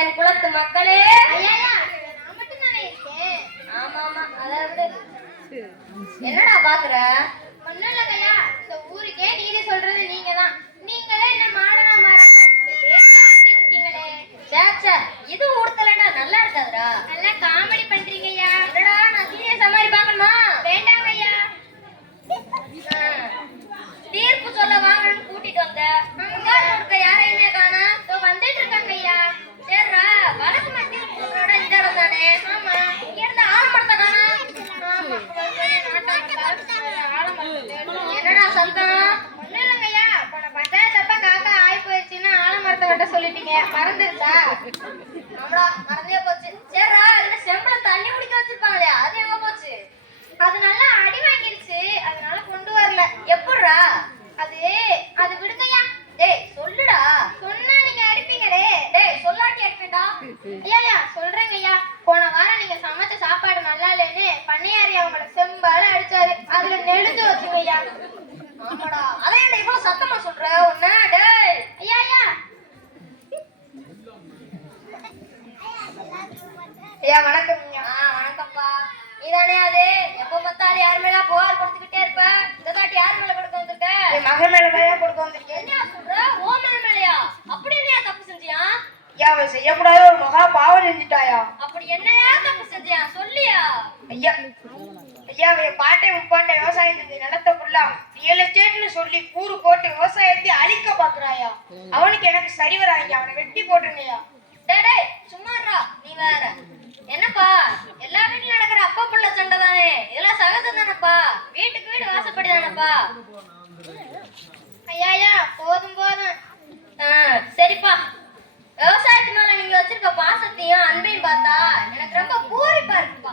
என் குலத்து மக்களே. நான் மட்டும் தானே இருக்கேன். ஆமா ஆமா, அதாவது என்னடா பாக்குற? ஒண்ணும் இல்லையா, இந்த ஊருக்கே நீதி சொல்றது நீங்க தான். நீங்களே என்ன மாடனா மாறாம இருக்கீங்களே. சேச்சா, இது ஊர்த்தலன்னா நல்லா இருக்காதுடா. நல்லா காமெடி பண்றீங்க ஐயா. என்னடா நான் சீரியஸா மாதிரி பாக்கணுமா? வேண்டாம் ஐயா. தீர்ப்பு சொல்ல வாங்கன்னு கூட்டிட்டு வந்த உங்க யாரையுமே காணா. வந்துட்டு இருக்காங்க ஐயா. சரிடா, வழக்கமா தீர்ப்பு சொல்றோட இந்த இடம் தானே? ஆமா. இங்க இருந்து ஆலமரத்தை காணா. என்னடா சத்தம்? ஒண்ணும் இல்லைங்கய்யா, போன பஞ்சாயத்தப்ப காக்கா ஆய் போயிடுச்சுன்னு ஆலமரத்தை வெட்ட சொல்லிட்டீங்க, மறந்துருச்சா? ஆமாடா, மறந்தே போச்சு. சரிடா, இதுல செம்பல தண்ணி குடிக்க வச்சிருப்பாங்களே, அது எங்க போச்சு? அது நல்லா அடி வாங்கிருச்சு, அதனால கொண்டு வரல. எப்படிடா? அது விடுங்கய்யா. டேய் சொல்லுடா. சொன்னா நீங்க அடிப்பீங்களே. டேய் சொல்லாட்டி அடிப்பேன்டா. ஐயா சொல்றேங்க ஐயா, போன வாரம் நீங்க சமைச்ச சாப்பாடு நல்லா இல்லைன்னு பண்ணையாரி அவங்கள செம்பால அடிச்சாரு. அதுல நெடுஞ்சு வச்சுங்க ஐயா. ஆமாடா, அதை என்ன இவ்வளவு சத்தமா சொல்ற? ஒண்ணு டேய். ஐயா ஐயா ஐயா வணக்கம். வணக்கம்ப்பா. நீதானே அது? எப்ப பார்த்தாலும் யார் மேல புகார் கொடுத்துக்கிட்டே இருப்ப. இந்த காட்டி யார் மேல கொடுக்க வந்திருக்க? என் மகன் மேல தான் கொடுக்க வந்திருக்கேன். என்ன சொல்ற? ஓ மேலையா? அப்படி என்னையா தப்பு செஞ்சியா? ஐயா, அவன் செய்யக்கூடாத ஒரு மகா பாவம் செஞ்சுட்டாயா. அப்படி என்னையா தப்பு செஞ்சியா? சொல்லியா? ஐயா ஐயா, அவன் பாட்டை முப்பாட்டை விவசாயம் செஞ்ச நிலத்தை ஃபுல்லா ரியல் எஸ்டேட்னு சொல்லி கூறு போட்டு விவசாயத்தை அழிக்க பாக்குறாயா. அவனுக்கு எனக்கு சரி வராங்க. அவனை வெட்டி போட்டுருங்கய்யா. டேய் சும்மாறா, நீ வேற. என்னப்பா, எல்லா வீட்டுல நடக்கிற அப்பா புள்ள சண்டை தானே, இதெல்லாம் சகஜம் தானப்பா. வீட்டுக்கு வீடு வாசப்படி தானப்பா. ஐயா ஐயா போதும் போதும். சரிப்பா, விவசாயத்து மேல நீங்க வச்சிருக்க பாசத்தையும் அன்பையும் பார்த்தா எனக்கு ரொம்ப பூரிப்பா இருக்குப்பா.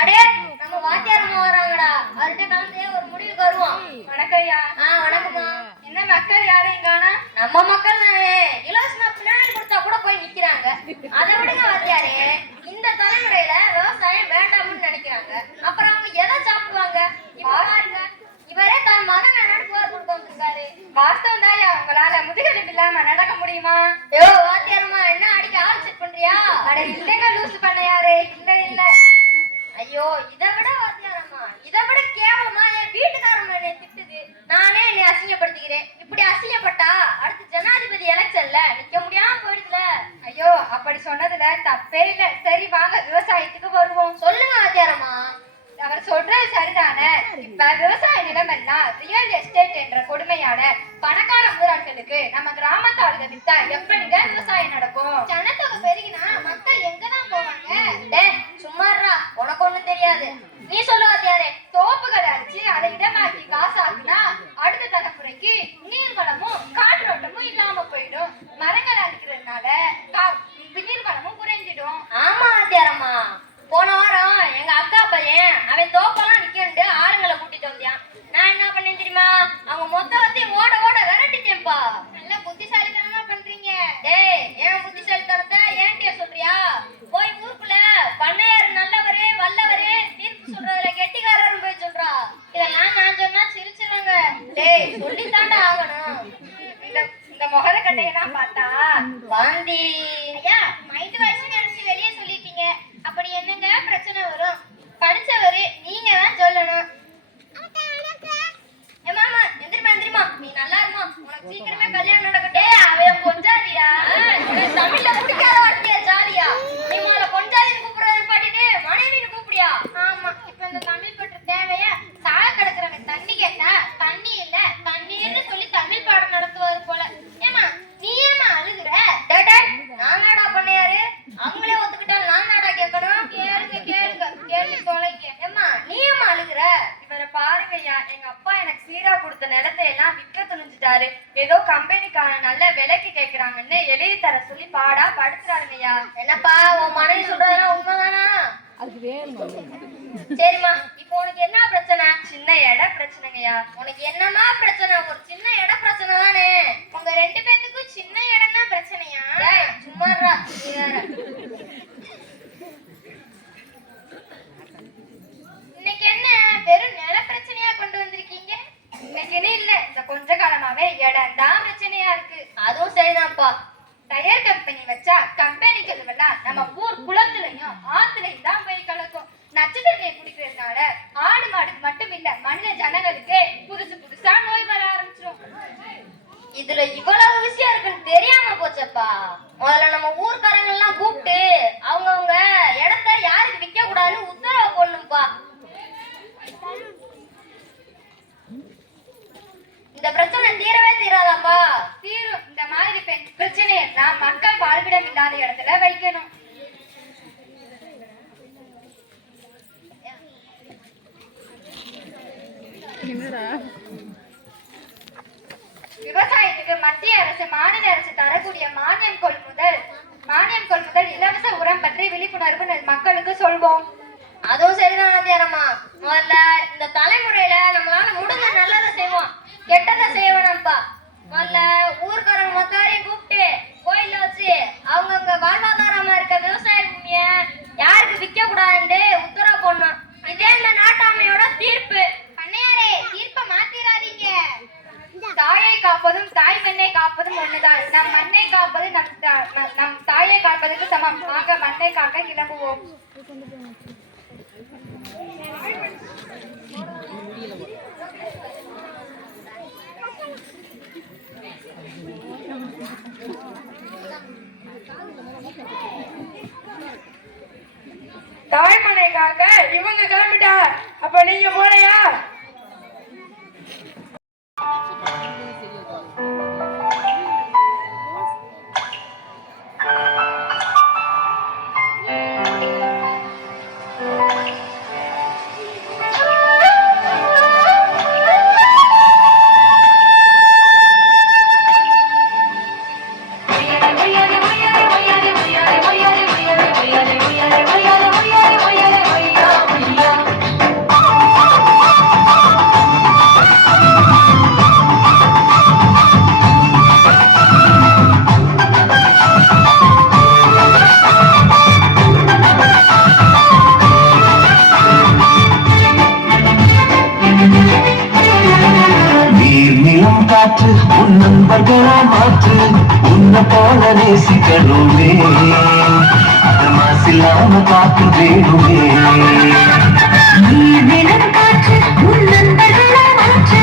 அடே, நம்ம வாத்தியாரம்மா வராங்கடா, அவர்கிட்ட கலந்தே ஒரு முடிவுக்கு வருவோம். வணக்கம் ஐயா. வணக்கம்மா. என்ன மக்கள் யாரையும் காணா? நம்ம மக்கள் தானே, இலவசமா பின்னாடி கொடுத்தா கூட போய் நிக்கிறாங்க. அதை விடுங்க வாத்தியாரே, இந்த தலைமுறையில விவசாயம் வேண்டாம்னு நினைக்கிறாங்க. அப்புறம் அவங்க எதை சாப்பிடுவாங்க? இப்ப பாருங்க, இவரே தான் மகன் வேணான்னு புகார் கொடுக்க வந்திருக்காரு. வாஸ்தவம் தாயா, உங்களால முதுகெலும்பு இல்லாம நடக்க முடியுமா? யோ வாத்தியாரம்மா, என்ன அடிக்க ஆள் செட் பண்றியா? அட இல்லைங்க லூசு பண்ணையாரே, இல்ல இல்ல. ஐயோ, இதை விட வாத்தியாரம்மா, இதை விட கேவலமா என் வீட்டுக்காரம்மா என்னை திட்டுது. நானே என்னை அசிங்கப்படுத்திக்கிறேன். இப்படி அசிங்கப்பட்டா அடுத்து ஜனாதிபதி எலெக்ஷன்ல நிக்க முடியாம போயிடுதுல. ஐயோ, அப்படி சொன்னதுல தப்பே இல்ல. சரி வாங்க விவசாயத்துக்கு வருவோம். சொல்லுங்க வாத்தியாரம்மா. அவர் சொல்றது சரிதானே. இப்ப விவசாய நிலம் எல்லாம் ரியல் எஸ்டேட் என்ற கொடுமையான பணக்கார முதலாளிகளுக்கு நம்ம கிராமத்தாளுக வித்தா எப்படிங்க விவசாயம் நடக்கும்? ஜனத்தொகை பெருகினா மக்கள் எங்கதான் போவாங்க? டேய் சும்மாறா, உனக்கு ஒண்ணு தெரியாது. நீ சொல்லு வாத்தியாரே. தோப்புகளை அடிச்சு அதை இடமாக்கி காசாக்குனா அடுத்த தலைமுறைக்கு நீர் வளமும் காற்றோட்டமும் இல்லாம போயிடும். மரங்கள் அழிக்கிறதுனால நீர் வளமும் குறைஞ்சிடும். ஆமா வாத்தியாரம்மா, போன வாரம் எங்க அக்கா பையன் அவன் தோப்பெல்லாம் நிக்கண்டு ஆளுங்களை கூட்டிட்டு வந்தியான். நான் என்ன பண்ணேன் தெரியுமா? அவங்க மொத்தத்தையும் ஓட ஓட விரட்டிட்டேன்பா. நல்ல புத்திசாலித்தனமா பண்றீங்க. டேய், ஏன் புத்திசாலித்தனத்தை ஏன்டியா சொல்றியா? போய் ஊருக்குள்ள பண்ணையாரு நல்லவரே வல்லவரே, தீர்ப்பு சொல்றதுல கெட்டிக்காரரும் போய் சொல்றா. இதெல்லாம் நான் சொன்னா சிரிச்சிருவாங்க. டேய் சொல்லித்தாண்டா ஆகணும். இந்த முகத கட்டையெல்லாம் பார்த்தா பாண்டி. ஐயா மைண்ட் வாய்ஸ் நினைச்சு வெளியே சொல்லிட்டீங்க. அப்படி என்னங்க பிரச்சனை வரும்? படிச்சவரு நீங்க தான் சொல்லணும். மாமா எந்திரிமா எந்திரிமா, நீ நல்லா இருமா, உனக்கு சீக்கிரமே கல்யாணம் நடக்கட்டே. அவன் பொஞ்சாதியா? தமிழ்ல பிடிக்காத வார்த்தையா ஜாலியா? நீ முதல்ல பொஞ்சாதின்னு கூப்பிடுறது பாட்டிட்டு மனைவின்னு கூப்பிடியா? ஆமா, இப்ப இந்த தமிழ் பற்று தேவையா? சாக கிடக்குறவன் தண்ணி கேட்டா தண்ணி இல்ல தண்ணீர்னு சொல்லி தமிழ் பாடம் நடத்துவாரு போல. ஏமா நீ ஏமா அழுகுற? நாங்கடா பண்ணையாரு, அவங்களே ஒத்துக்கிட்டா நான் நாடா கேட்கணும்? கேளுங்க கேளுங்க கேள்வி தொலைங்க. ஏமா நீ ஏமா அழுகுற? இவரை பாருங்கய்யா, எங்க அப்பா எனக்கு சீரா கொடுத்த நிலத்தை எல்லாம் விற்க துணிஞ்சிட்டாரு. ஏதோ கம்பெனிக்கான நல்ல விலைக்கு கேக்குறாங்கன்னு எழுதி தர சொல்லி பாடா படுத்துறாருங்கய்யா. என்னப்பா உன் மனைவி சொல்றதெல்லாம் உண்மைதானா? சரிம்மா, இப்போ உனக்கு என்ன பிரச்சனை? சின்ன இட பிரச்சனைங்கய்யா. உனக்கு என்னமா பிரச்சனை? ஒரு சின்ன இட பிரச்சனை தானே. உங்க ரெண்டு பேத்துக்கும் சின்ன இடம் தான் பிரச்சனையா? சும்மாறா நீ வேற. இன்னைக்கு என்ன வெறும் நில பிரச்சனையா கொண்டு வந்திருக்கீங்க? இன்னைக்குன்னு இல்ல, இந்த கொஞ்ச காலமாவே இடம் தான் பிரச்சனையா இருக்கு. அதுவும் சரிதான்ப்பா. டயர் கம்பெனி வச்சா கம்பெனிக்கு வைக்கணும். விவசாயத்துக்கு மத்திய அரசு மாநில அரசு தரக்கூடிய மானியம் கொள்முதல் இலவச உரம் பற்றி விழிப்புணர்வு மக்களுக்கு சொல்வோம். அதுவும் சரிதான் வாத்தியாரம்மா. முதல்ல இந்த தலைமுறையில நம்மளால முடிஞ்ச நல்லதை செய்வோம், கெட்டதை செய்ய வேணாம்ப்பா. முதல்ல ஊர்க்காரங்க மொத்தவரையும் கூப்பிட்டு கோயில்ல வச்சு அவங்கவுங்க வாழ்வாதாரமா இருக்க விவசாய பூமிய யாருக்கு விற்க கூடாதுன்னு உத்தரவு போடணும். இதே இந்த நாட்டாமையோட தீர்ப்பு. பண்ணையாரே, தீர்ப்பை மாத்திராதீங்க. தாயை காப்பதும் தாய் மண்ணை காப்பதும் ஒண்ணுதான். நம் மண்ணை காப்பது நம் தாயை காப்பதற்கு சமம். ஆக மண்ணை காக்க கிளம்புவோம். தாய்மனை காக்க இவங்க கிளம்பிட்டா, அப்ப நீங்க போலையா? உன் நண்பர்களா மாற்று, உன்னை போல நேசிக்கணுமே, மாசில்லாம காத்து வேணுமே. காற்று உன் நண்பர்களா மாற்று,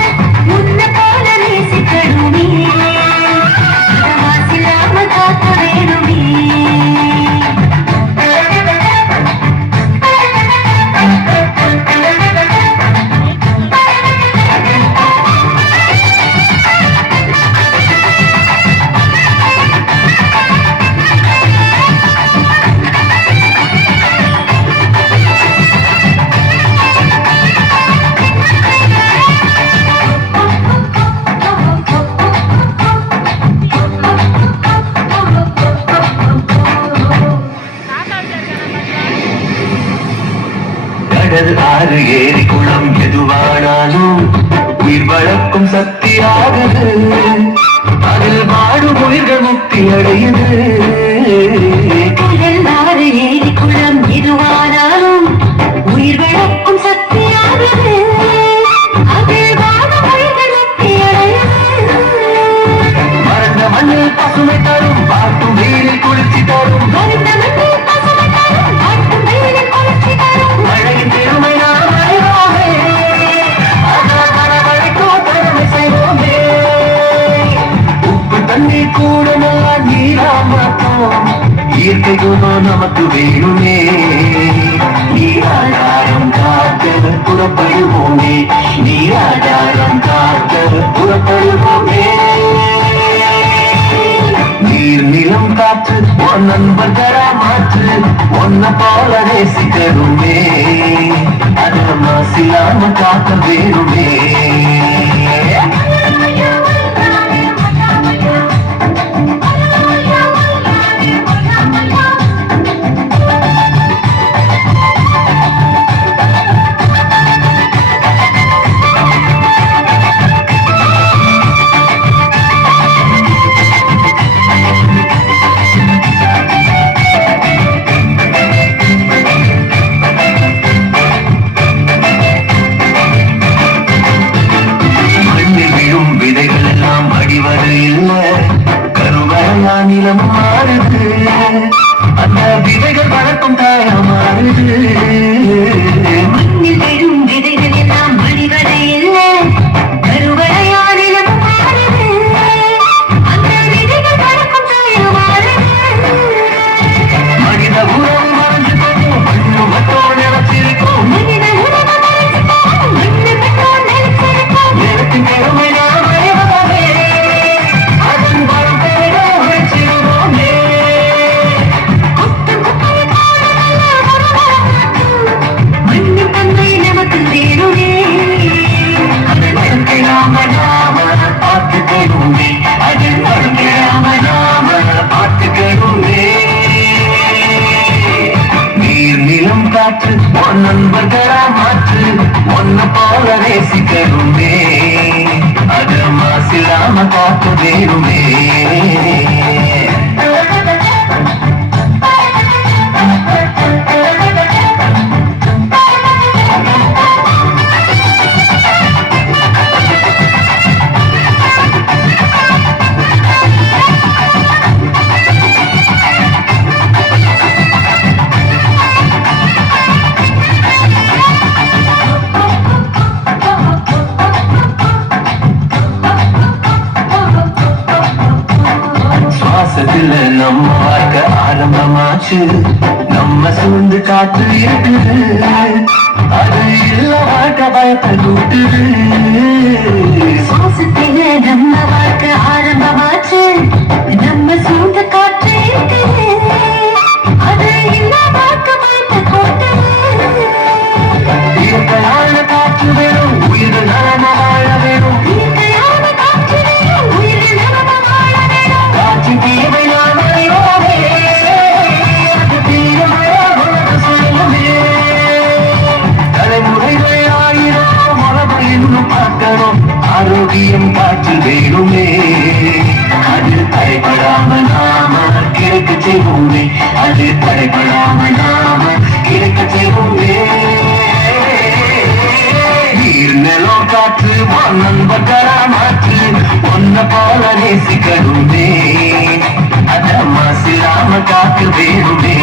உன்னை போல நேசிக்கணுமே, மாசில்லாம காத்து வேணுமே. கடல் ஆறு ஏரி குளம் எதுவானாலும் உயிர் வளர்க்கும் சக்தியாகுது, அதில் வாடும் உயிர்கள் முக்தி அடையுது. கடல் ஆறு ஏரி குளம் எதுவானாலும் உயிர் வளர்க்கும் சக்தியாகுது, அதில் வாடும் உயிர்கள் முக்தி அடையுது. மறந்த மண்ணில் பசுமை தரும், பாட்டும் வெயிலில் குளிர்ச்சி தரும், மறந்த மண்ணில் பசுமை தரும், பாட்டும் வெயிலில் குளிர்ச்சி தரும். மழையின் பெருமை நாம் அறிவோமே, அதனால் மரமழைக்கும் பெருமை செய்வோமே. உப்பு தண்ணீர் கூட நல்லா நீரா மாற்றோம், இயற்கை குணம் நமக்கு வேணுமே. நீராதாரம் காக்க புறப்படுவோமே, நீராதாரம் காக்க புறப்படுவோமே. நீர் நிலம் காற்று உன் நண்பர்களா மாற்று, உன்னை போல நேசிக்கணுமே, அத மாசில்லாம காக்க வேணுமே. நிலம் மாறுது, அந்த விதைகள் வளர்க்கும் தாயா மாறுது. மண்ணில் விழும் விதைகள் எல்லாம் மணிகளை இல்லை, கருவறையா நிலம் மாறுது, அந்த விதைகள் வளர்க்கும் தாயா மாறுது. மனித உறவு மறைஞ்சு போகும், மண்ணு மட்டும் நிலச்சிருக்கும், மனித உறவு மறைஞ்சு போகும், மண்ணு மட்டும் நிலச்சிருக்கும். நிலத்தின் பெருமை நாம் அறிவதாலே, அதன் வளம் பெருக உழைச்சிருவோமே. உன் நண்பர்களா மாற்று ஒன்ன போல நேசிக்கணுமே அது மாசிடாம காக்க வேணுமே சுவாசத்துல நம்ம வாழ்க்கை ஆரம்பமாச்சு நம்ம சூழ்ந்து காத்து இருக்குது அது இல்ல வாழ்க்கை பயத்தை கூட்டுது சுவாசத்தில நம்ம வாழ்க்கை ஆரம்பமாச்சு நம்ம சூழ்ந்த காற்று இருக்குது அது இல்ல வாழ்க்கை பயத்தை கூட்டுது இயற்கையான காற்று வேணும் உயிர் நாம வாழ வேணும் இயற்கையான காற்று வேணும் உயிரில் நம்ம வாழ வேணும் காற்று தேவையான அறிவோமே அது தீரமாக சொல்லுமே தலைமுறைகள் ஆயிரம் உலகம் இன்னும் பார்க்கணும் ஆரோக்கியம் காற்று வேணுமே அது தடைப்படாம நாம கிடைக்க செய்வோமே அது தடைப்படாம நாம கிடைக்க செய்வோமே நீர் நிலம் காற்று நண்பர்களா மாற்று ஒன்ன போல நேசிக்கணுமே அத மாசிடாம காக்க வேணுமே